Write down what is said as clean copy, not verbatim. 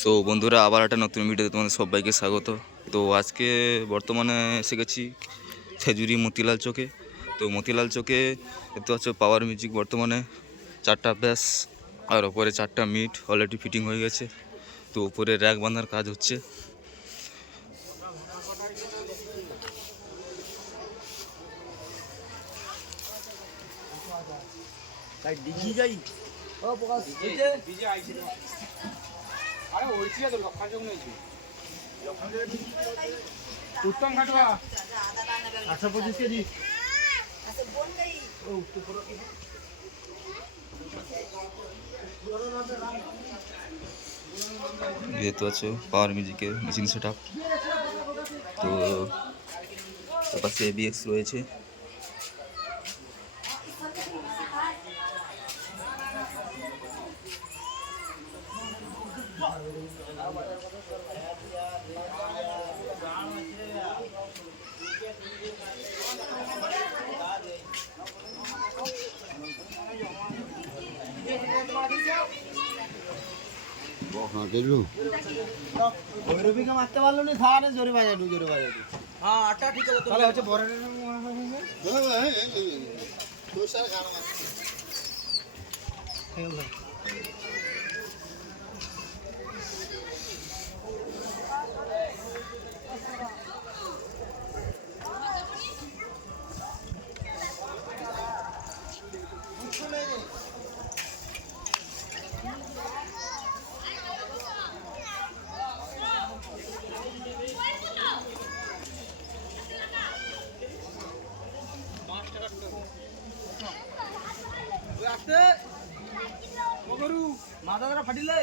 So বন্ধুরা, আবার একটা নতুন ভিডিওতে তোমাদের সবাইকে স্বাগত। তো আজকে বর্তমানে এসে গেছি খেজুরি মতিলাল চকে। তো মতিলাল চকে দেখতে পাচ্ছ পাওয়ার মিউজিক বর্তমানে 4টা ব্যাস আর ওপরে 4টা মিট অলরেডি ফিটিং হয়ে গেছে। তো উপরে র্যাক বাঁধার কাজ হচ্ছে। উত্তম ঘাটুয়া 825 কেজি। দেখতে পাচ্ছ পাওয়ার মিউজিকের মেশিন সেট আপ। তো তার পাশে এবিএক্স রয়েছে। ভৈরবীকে মারতে পারলো না, তাহলে জোরে বাজাটু হ্যাঁ আটা ঠিক আছে। তাহলে হচ্ছে বড় মাথা ফাটিলে